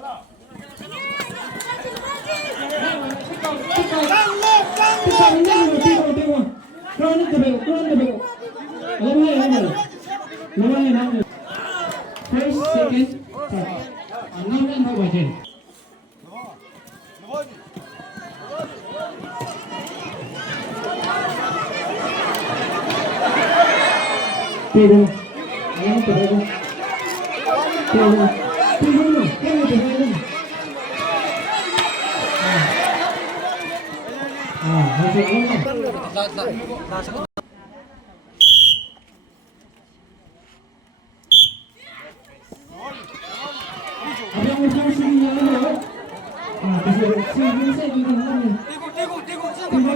Hãy subscribe cho kênh Ghiền Mì Gõ để không bỏ lỡ những video hấp dẫn.